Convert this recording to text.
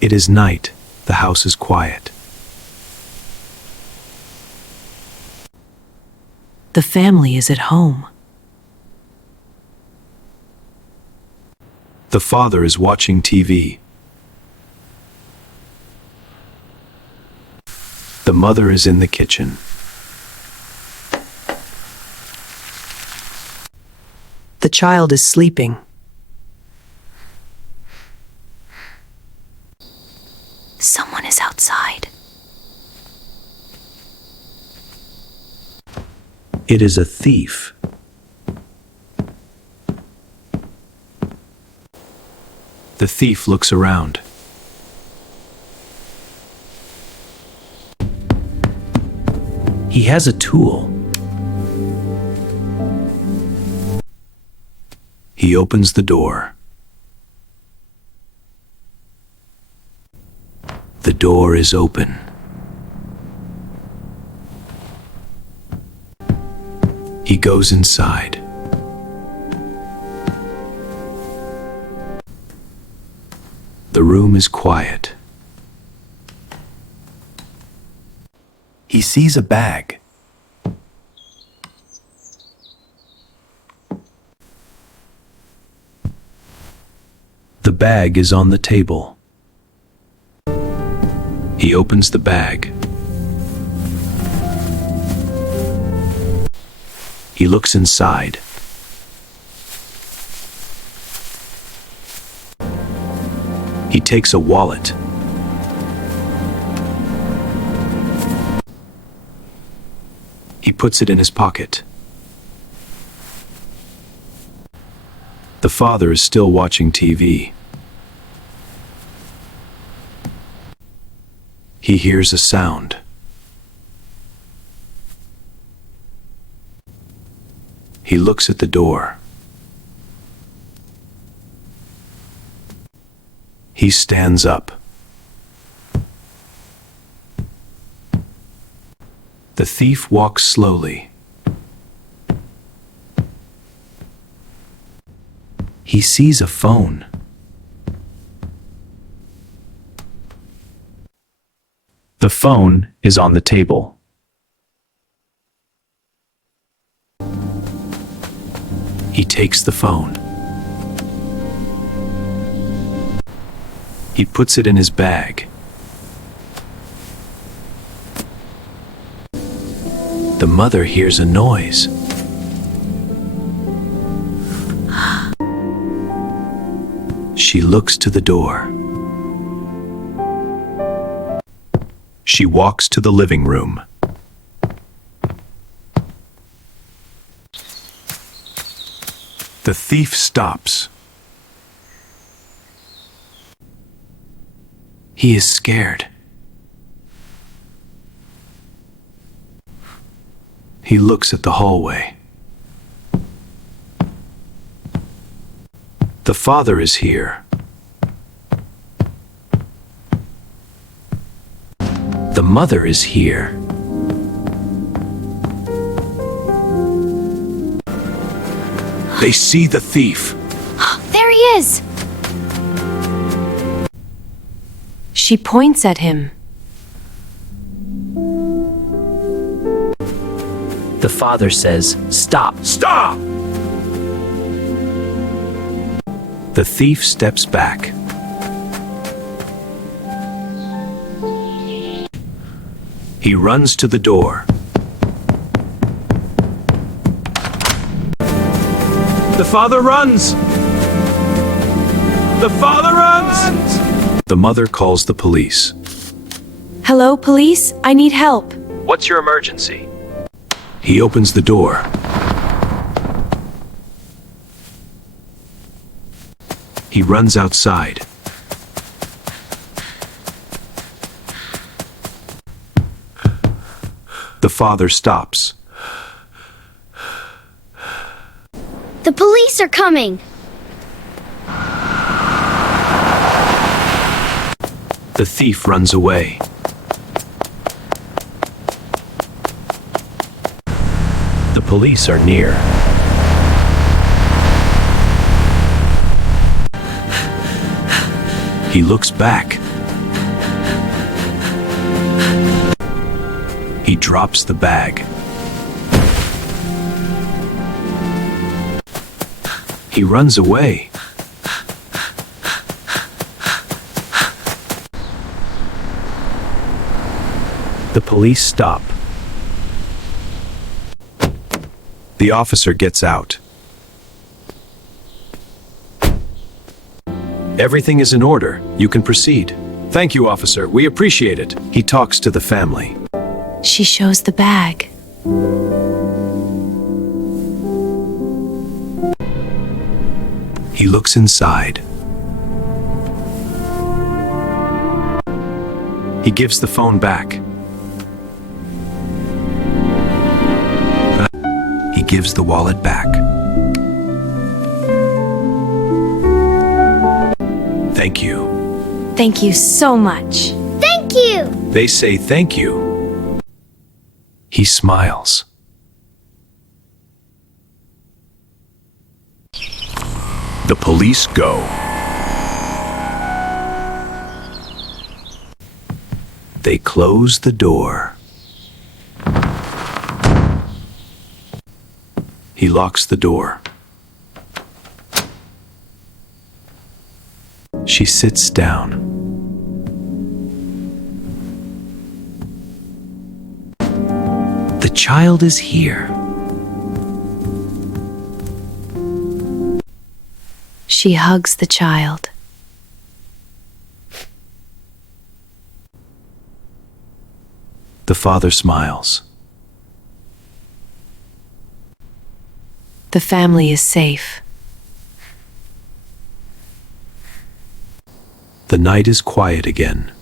It is night. The house is quiet. The family is at home. The father is watching TV. The mother is in the kitchen. The child is sleeping. Someone is outside. It is a thief. The thief looks around. He has a tool. He opens the door. The door is open. He goes inside. The room is quiet. He sees a bag. The bag is on the table. He opens the bag. He looks inside. He takes a wallet. He puts it in his pocket. The father is still watching TV. He hears a sound. He looks at the door. He stands up. The thief walks slowly. He sees a phone. The phone is on the table. He takes the phone. He puts it in his bag. The mother hears a noise. She looks to the door. She walks to the living room. The thief stops. He is scared. He looks at the hallway. The father is here. The mother is here. They see the thief. There he is! She points at him. The father says, "Stop!" Stop! The thief steps back. He runs to the door. The father runs! The father runs! The mother calls the police. Hello, police? I need help. What's your emergency? He opens the door. He runs outside. The father stops. The police are coming! The thief runs away. The police are near. He looks back. He drops the bag. He runs away. The police stop. The officer gets out. Everything is in order. You can proceed. Thank you, officer. We appreciate it. He talks to the family. She shows the bag. He looks inside. He gives the phone back. He gives the wallet back. Thank you. Thank you so much. Thank you! They say thank you. He smiles. The police go. They close the door. He locks the door. She sits down. The child is here. She hugs the child. The father smiles. The family is safe. The night is quiet again.